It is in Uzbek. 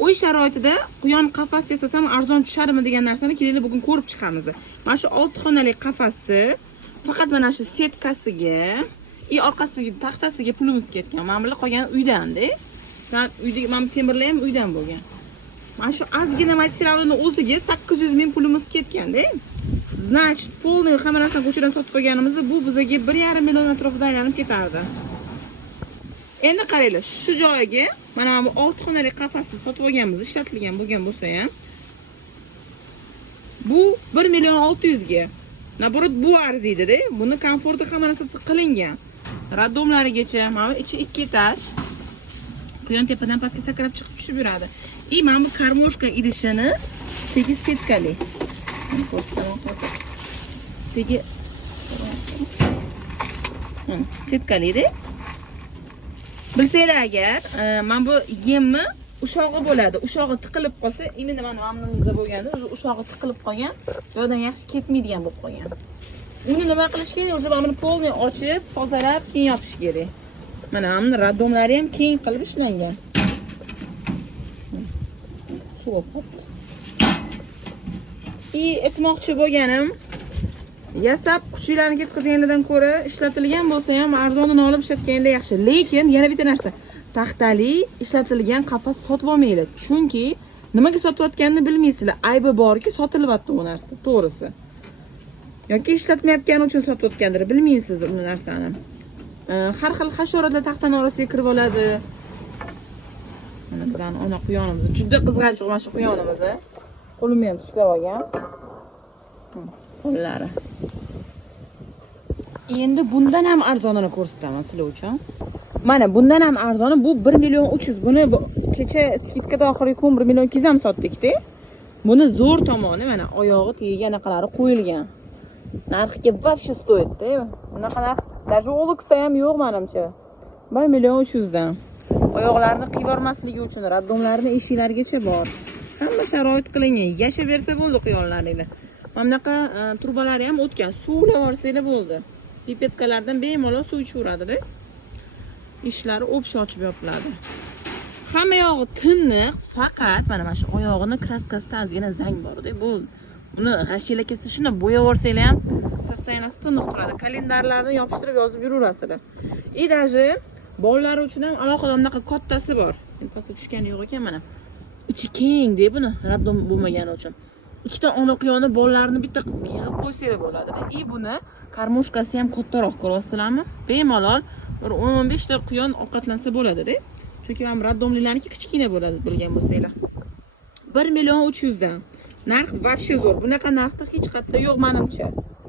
Uy sharoitida quyon qafas yasasam arzon tushadimi degan narsani kelinglar bugun ko'rib chiqamiz. Mana shu 6 xonali qafasni faqat mana shu setkasiga, orqasidagi taxtasiga pulimiz ketgan. Mana bular qolgan uydan-da. Uyda mana temirlar ham uydan bo'lgan. Mana shu ozgina materialning o'ziga 800 ming pulimiz ketgan-da. Значит, полный hamma narsani ko'chadan sotib olganimizda bu bizga 1,5 million atrofida aylanib ketardi. Endi qaranglar, shu joyiga mana bu 6 xonali qafasni sotib olganmiz, ishlatilgan bo'lgan bo'lsa ham bu 1 million 600 ga. Naborot bu arziydi-da. Buni komforti hamma narsasi qilingan. Radomlarigacha, mana ichi 2 etaj. Quyon tepadan pastga sakrab chiqib tushib yuradi. Mana bu karmoshka idishini 8 setkali. Tegi setkali-da. Bilsanglar agar, mana bu yemni ushog'i bo'ladi. Ushog'i tiqilib qolsa, imini mana mamnunimizda bo'lganda, ushog'i tiqilib qolgan, yo'dan yaxshi ketmaydigan bo'lib qolgan. Uni nima qilish kerak? O'sha buni polni ochib, tozalab, keyin yopish kerak. Mana buni radomlari ham keng qilib ishlangan. Suv qopti. Aytmoqchi bo'lganim, yasab kuchinglarni ketkazganlardan ko'ra ishlatilgan bo'lsa ham arzonini olib ishlatganda yaxshi. Lekin yana bitta narsa, taxtali ishlatilgan qafas sotib olmanglar. Chunki nimaga sotayotganini bilmaysizlar. Aybi borki, sotilyapti u narsa, to'g'risi. Yoki ishlatmayotgani uchun sotayotgandir, bilmaysiz u narsani. Har xil hasharotlar taxtaning orasiga kirib oladi. Mana bizning ona quyonimiz juda qizg'anchiq mana shu quyonimiz. Qo'limni ham tishlab olgan. Qo'llari. Endi bundan ham arzonini ko'rsataman sizlar uchun. Mana bundan ham arzoni bu 1 million 300. Buni kecha skidkada oxirgi kun 1 million 200 ham sotdik-da. Buni zo'r tomoni mana oyog'i tegiga anaqalari qo'yilgan. Narxiga вообще stoydi-da. Bunaqa narx даже Olixda ham yo'q menimcha. 1 million 300 dan. Oyoqlarini qiyormasligi uchun raddomlarni eshiklarigacha bor. Hamma sharoit qilingan. Yashab bersa bo'ldi quyonlaringlar. Mana bunaqa trubalari ham o'tgan. Suvlar borsanglar bo'ldi. Pipetkalardan bemalol suv ichaveradi-da. Ishlari o'pshi ochib yopiladi. Hamma yog'i tiniq, faqat mana shu oyog'ini kraskasida ozgina zang bor-da, bo'ldi. Uni g'ashilakasi shunda bo'yab yursanglar ham sostoyaniyasi tiniq turadi. Kalendarlarni yopishtirib yozib yuraverasizlar. Даже bolalar uchun ham alohida bunaqa kattasi bor. Endi pastga tushgani yo'q ekan mana. Ichi keng deb buni raddom bo'lmagani uchun. Ikkita ona quyonni bolalarni bitta yig'ib qo'ysanglar bo'ladi. Buni karmoshkasi ham kattaroq ko'ryapsizlarmi? Bemalol bir 10-15 ta quyon ovqatlansa bo'ladi-da. Chunki ham raddomlilarniki kichkina bo'ladi, bilgan bo'lsanglar. 1 million 300 dan. Narx вообще zo'r. Bunaqa narxda hech qayerda yo'q menimcha.